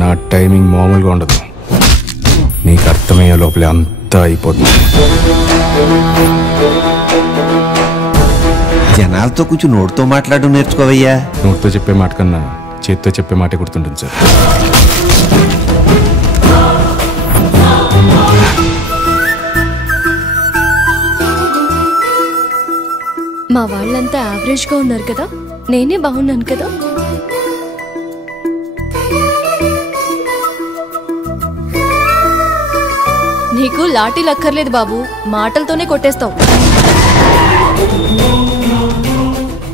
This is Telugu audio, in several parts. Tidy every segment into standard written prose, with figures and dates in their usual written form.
నా టైమింగ్ మామూలుగా ఉండదు. నీకు అర్థమయ్యే లోపలే అంతా అయిపోతుంది. జనాలతో కొంచెం నోటితో మాట్లాడడం నేర్చుకోవయ్యా. నోటితో చెప్పే మాట కన్నా చేతితో చెప్పే మాటే గుర్తుంటుంది సార్. మా వాళ్ళంతా యావరేజ్గా ఉన్నారు కదా, నేనే బాగున్నాను కదా. నీకు లాఠీలు అక్కర్లేదు బాబు, మాటలతోనే కొట్టేస్తావు.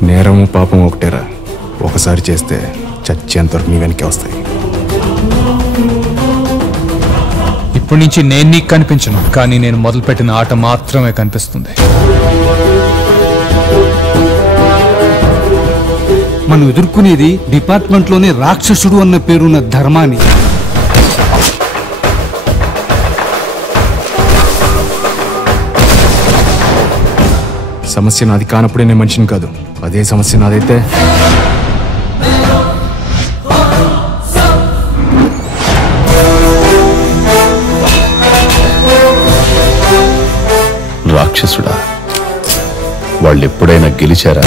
నేరము పాపం ఒకటేరా, ఒకసారి చేస్తే చచ్చేంతవరకు నీ వెనకే వస్తాయి. ఇప్పటి నుంచి నేను నీకు కనిపించను, కానీ నేను మొదలుపెట్టిన ఆట మాత్రమే కనిపిస్తుంది. మనం ఎదుర్కొనేది డిపార్ట్మెంట్లోనే రాక్షసుడు అన్న పేరున్న ధర్మాన్ని. సమస్య నాది కానప్పుడే నేను మనిషిని కాదు. అదే సమస్య నాదైతే రాక్షసుడా? వాళ్ళు ఎప్పుడైనా గెలిచారా?